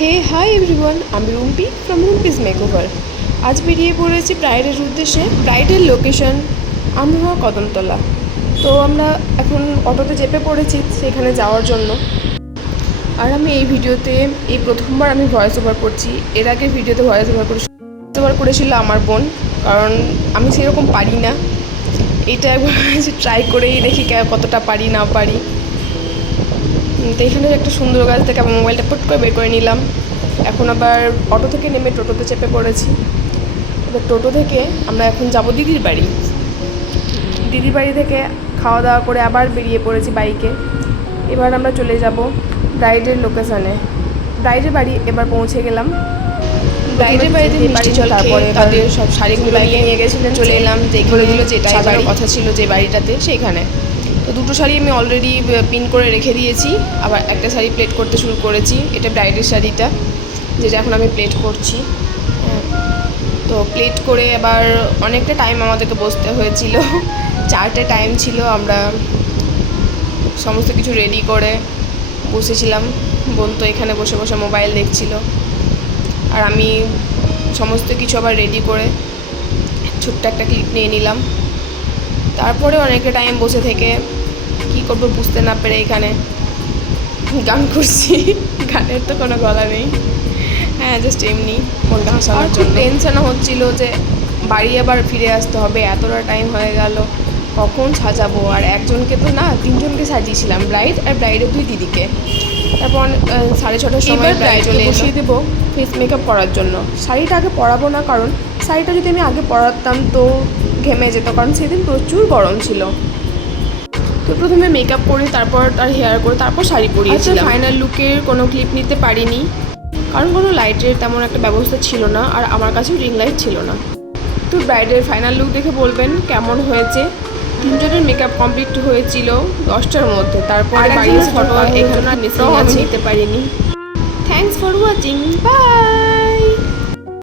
হে hi everyone, আমি Rumpi from রুম্পিস makeover. আজ বেরিয়ে পড়েছি ব্রাইডের উদ্দেশ্যে। ব্রাইডের লোকেশন আমরোহা কদমতলা। তো আমরা এখন অটোতে চেপে পড়েছি সেখানে যাওয়ার জন্য। আর আমি এই ভিডিওতে এই প্রথমবার আমি ভয়েস ওভার করছি। এর আগের ভিডিওতে ভয়েস ওভার করেছিল আমার বোন, কারণ আমি সেরকম পারি না। এইটা একবার ট্রাই করেই দেখি কতটা পারি না পারি। তো এখানে একটা সুন্দর গাছ থেকে আমি মোবাইলটা পট করে বের করে নিলাম। এখন আবার অটো থেকে নেমে টোটোতে চেপে পড়েছি। এবার টোটো থেকে আমরা এখন যাব দিদির বাড়ি। দিদির বাড়ি থেকে খাওয়া দাওয়া করে আবার বেরিয়ে পড়েছি বাইকে। এবার আমরা চলে যাব ব্রাইডের লোকেশানে। ব্রাইডের বাড়ি এবার পৌঁছে গেলাম। ব্রাইডের বাড়িতে বাড়ি চল, তারপরে তাদের সব শাড়িগুলো নিয়ে গেছিলেন। চলে এলাম যেগুলো যেটা সাজানোর কথা ছিল যে বাড়িটাতে সেইখানে। তো দুটো শাড়ি আমি অলরেডি পিন করে রেখে দিয়েছি, আবার একটা শাড়ি প্লেট করতে শুরু করেছি। এটা ব্রাইডের শাড়িটা, যেটা এখন আমি প্লেট করছি। তো প্লেট করে আবার অনেকটা টাইম আমাদেরকে বসতে হয়েছিল। 4টে টাইম ছিল। আমরা সমস্ত কিছু রেডি করে বসেছিলাম। বোন তো এখানে বসে বসে মোবাইল দেখছিল, আর আমি সমস্ত কিছু আবার রেডি করে ছোট্ট একটা ক্লিপ নিয়ে নিলাম। তারপরে অনেকটা টাইম বসে থেকে কী করবো বুঝতে না পেরে এখানে গান করছি। গানের তো কোনো গলা নেই, হ্যাঁ জাস্ট এমনি মনটা হাসানোর জন্য। টেনশনও হচ্ছিলো যে বাড়ি আবার ফিরে আসতে হবে, এতটা টাইম হয়ে গেল, কখন সাজাবো। আর একজনকে তো না, 3জনকে সাজিয়েছিলাম, ব্রাইড আর ব্রাইডের 2 দিদিকে। তারপর 6:30টার সময় ব্রাইডকে বসিয়ে দেবো ফেস মেকআপ করার জন্য। শাড়িটা আগে পরাবো না, কারণ শাড়িটা যদি আমি আগে পরাতাম তো ঘেমে যেত, কারণ সেদিন প্রচুর গরম ছিল। তো প্রথমে মেকআপ করে তারপর তার হেয়ার করে তারপর শাড়ি পরিয়েছিলাম। ফাইনাল লুকের কোনো ক্লিপ নিতে পারিনি, কারণ কোনো লাইটের তেমন একটা ব্যবস্থা ছিল না, আর আমার কাছেও রিং লাইট ছিল না। তো ব্রাইডের ফাইনাল লুক দেখে বলবেন কেমন হয়েছে। 3জনের মেকআপ কমপ্লিট হয়েছিল 10টার মধ্যে। তারপরে বাড়ির ফটো এখানে মিসিং আছে, নিতে পারিনি। Thanks for watching, by.